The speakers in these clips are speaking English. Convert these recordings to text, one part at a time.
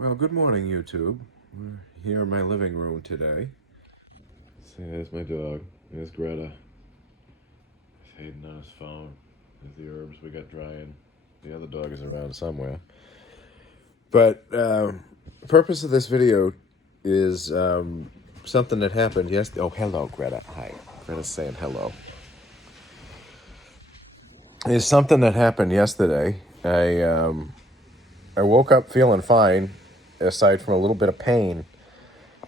Well, good morning, YouTube. We're here in my living room today. See, there's my dog. There's Greta. He's hiding on his phone. There's the herbs we got drying. The other dog is around somewhere. But the purpose of this video is something that happened yesterday. Oh, hello, Greta. Hi. Greta's saying hello. It's something that happened yesterday. I woke up feeling fine, aside from a little bit of pain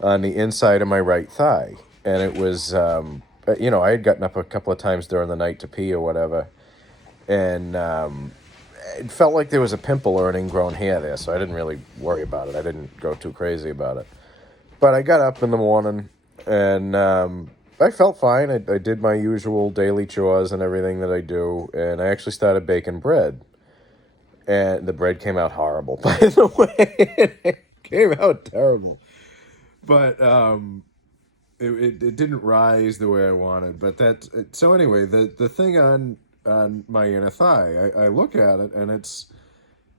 on the inside of my right thigh. And it was, I had gotten up a couple of times during the night to pee or whatever. And it felt like there was a pimple or an ingrown hair there, so I didn't really worry about it. I didn't go too crazy about it. But I got up in the morning and I felt fine. I did my usual daily chores and everything that I do. And I actually started baking bread. And the bread came out horrible, by the way. It came out terrible. But it didn't rise the way I wanted. But so anyway, the thing on my inner thigh, I look at it and it's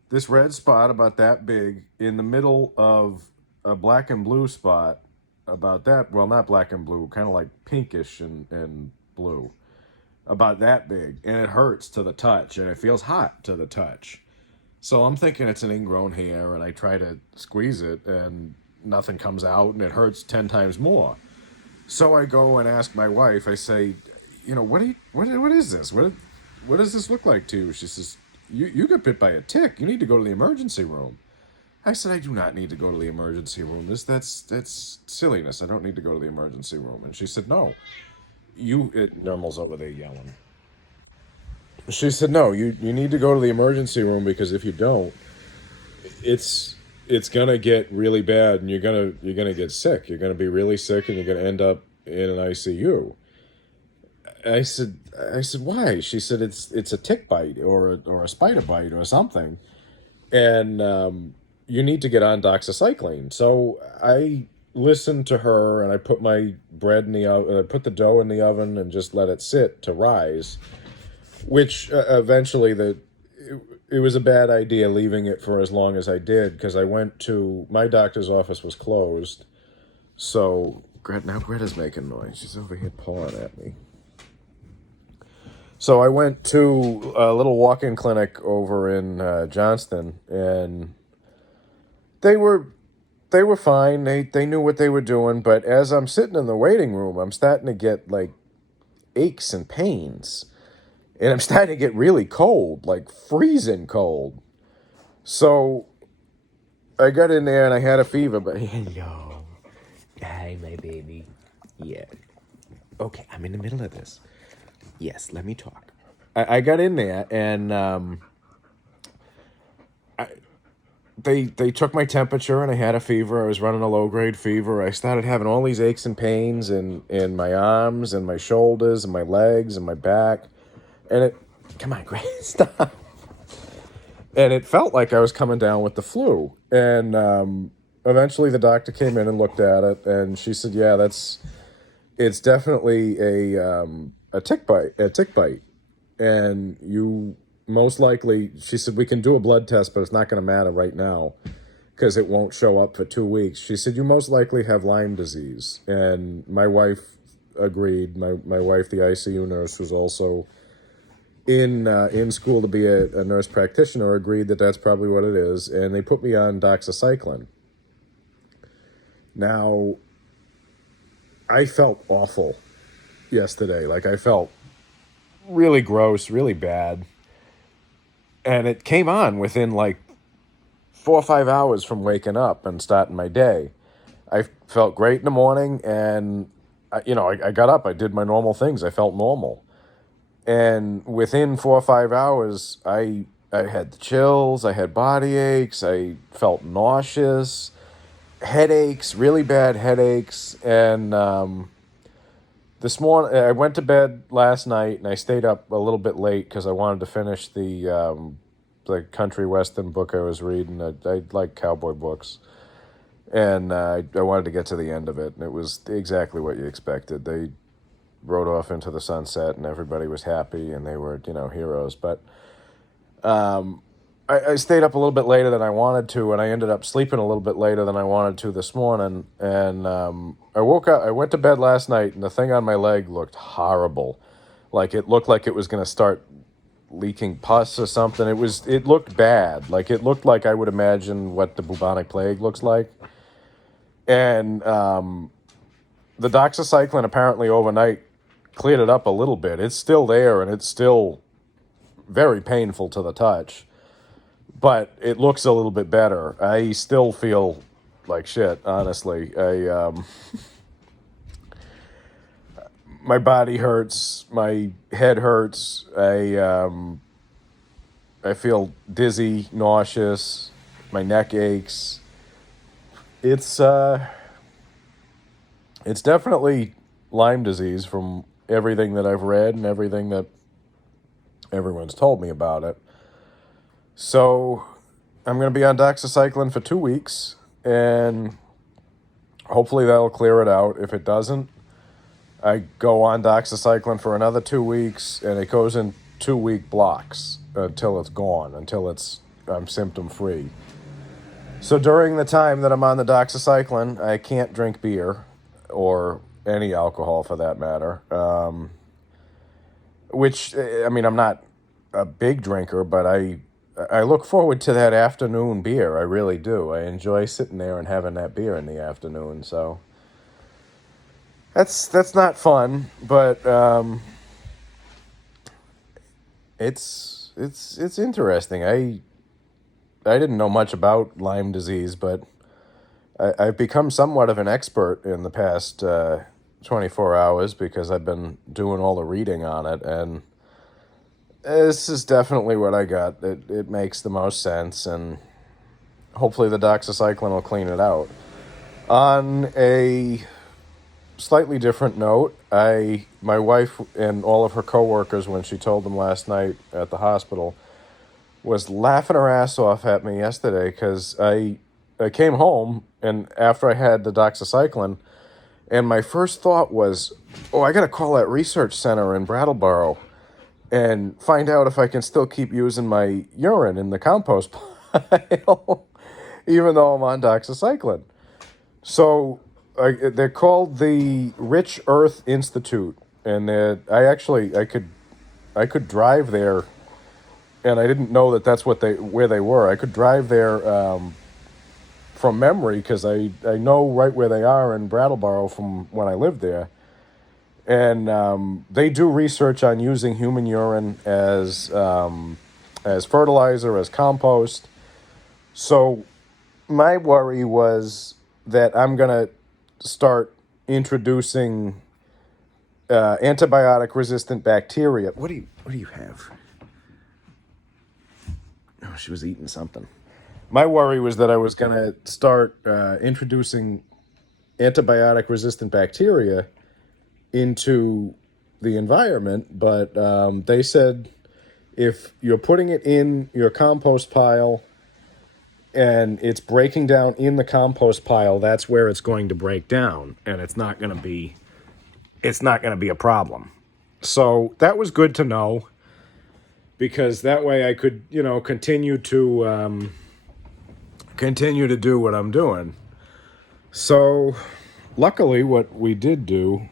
this red spot about that big in the middle of a black and blue spot about that, well, not black and blue, kind of like pinkish and blue, about that big, and it hurts to the touch and it feels hot to the touch. So I'm thinking it's an ingrown hair, and I try to squeeze it, and nothing comes out, and it hurts 10 times more. So I go and ask my wife. I say, what is this? What does this look like to you? She says, you got bit by a tick. You need to go to the emergency room. I said, I do not need to go to the emergency room. That's silliness. I don't need to go to the emergency room. And she said, no, Normal's over there yelling. She said, no, you need to go to the emergency room because if you don't, it's it's gonna get really bad and you're gonna get sick. You're gonna be really sick and you're gonna end up in an ICU. I said why? She said it's a tick bite or a spider bite or something, and you need to get on doxycycline. So I listened to her and I put my bread in the oven, put the dough in the oven and just let it sit to rise. Which eventually it was a bad idea leaving it for as long as I did because I went to my doctor's office was closed. So now Greta's making noise. She's over here pawing at me. So I went to a little walk-in clinic over in Johnston, and they were they were fine. They knew what they were doing. But as I'm sitting in the waiting room, I'm starting to get like aches and pains. And I'm starting to get really cold, like freezing cold. So I got in there and I had a fever, but hello. Hi, my baby. Yeah. Okay, I'm in the middle of this. Yes, let me talk. I got in there and they took my temperature and I had a fever. I was running a low grade fever. I started having all these aches and pains in my arms and my shoulders and my legs and my back. And come on, Grace, stop. And it felt like I was coming down with the flu. And eventually the doctor came in and looked at it, and she said, yeah, it's definitely a tick bite. And you most likely, she said, we can do a blood test, but it's not going to matter right now because it won't show up for 2 weeks. She said, you most likely have Lyme disease. And my wife agreed. My wife, the ICU nurse, was also in school to be a nurse practitioner, agreed that that's probably what it is, and they put me on doxycycline. Now, I felt awful yesterday. Like, I felt really gross, really bad. And it came on within like 4 or 5 hours from waking up and starting my day. I felt great in the morning, and I got up, I did my normal things, I felt normal. And within 4 or 5 hours, I had the chills, I had body aches, I felt nauseous, headaches, really bad headaches. And this morning, I went to bed last night and I stayed up a little bit late because I wanted to finish the country western book I was reading. I like cowboy books. And I wanted to get to the end of it, and it was exactly what you expected. They rode off into the sunset and everybody was happy and they were, heroes. But I stayed up a little bit later than I wanted to, and I ended up sleeping a little bit later than I wanted to this morning. And I woke up, I went to bed last night, and the thing on my leg looked horrible. Like it looked like it was going to start leaking pus or something. It looked bad. Like it looked like I would imagine what the bubonic plague looks like. And the doxycycline apparently overnight cleared it up a little bit. It's still there, and it's still very painful to the touch, but it looks a little bit better. I still feel like shit, honestly. My body hurts, my head hurts. I feel dizzy, nauseous. My neck aches. It's definitely Lyme disease from everything that I've read and everything that everyone's told me about it. So I'm going to be on doxycycline for 2 weeks, and hopefully that'll clear it out. If it doesn't, I go on doxycycline for another 2 weeks, and it goes in 2-week blocks until it's gone, until I'm symptom free. So during the time that I'm on the doxycycline, I can't drink beer or any alcohol for that matter. Which, I mean, I'm not a big drinker, but I look forward to that afternoon beer. I really do. I enjoy sitting there and having that beer in the afternoon. So that's not fun, but it's interesting. I didn't know much about Lyme disease, but I've become somewhat of an expert in the past 24 hours because I've been doing all the reading on it, and this is definitely what I got. It makes the most sense, and hopefully the doxycycline will clean it out. On a slightly different note, my wife and all of her coworkers, when she told them last night at the hospital, was laughing her ass off at me yesterday because I came home, and after I had the doxycycline, and my first thought was, I got to call that research center in Brattleboro and find out if I can still keep using my urine in the compost pile, even though I'm on doxycycline. So they're called the Rich Earth Institute, and I could drive there, and I didn't know that's where they were. I could drive there from memory because I know right where they are in Brattleboro from when I lived there. And they do research on using human urine as fertilizer, as compost. So my worry was that I'm going to start introducing antibiotic-resistant bacteria. What do you have? Oh, she was eating something. My worry was that I was going to start introducing antibiotic-resistant bacteria into the environment, but they said if you're putting it in your compost pile and it's breaking down in the compost pile, that's where it's going to break down, and it's not going to be a problem. So that was good to know, because that way I could, continue to do what I'm doing. So luckily what we did do,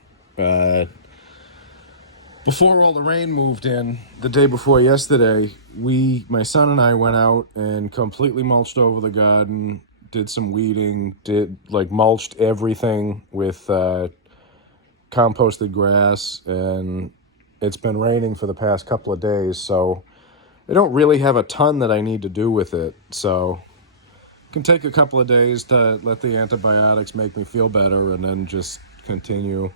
before all the rain moved in, the day before yesterday, my son and I went out and completely mulched over the garden, did some weeding, mulched everything with composted grass, and it's been raining for the past couple of days, so I don't really have a ton that I need to do with it, so it can take a couple of days to let the antibiotics make me feel better and then just continue.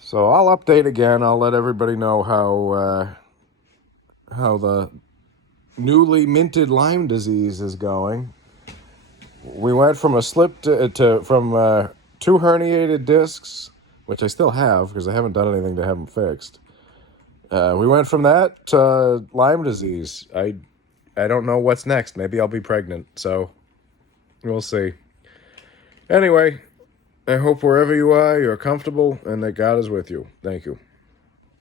So I'll update again. I'll let everybody know how the newly minted Lyme disease is going. We went from a slip from 2 herniated discs, which I still have because I haven't done anything to have them fixed. We went from that to Lyme disease. I don't know what's next. Maybe I'll be pregnant, so we'll see. Anyway, I hope wherever you are, you're comfortable and that God is with you. Thank you.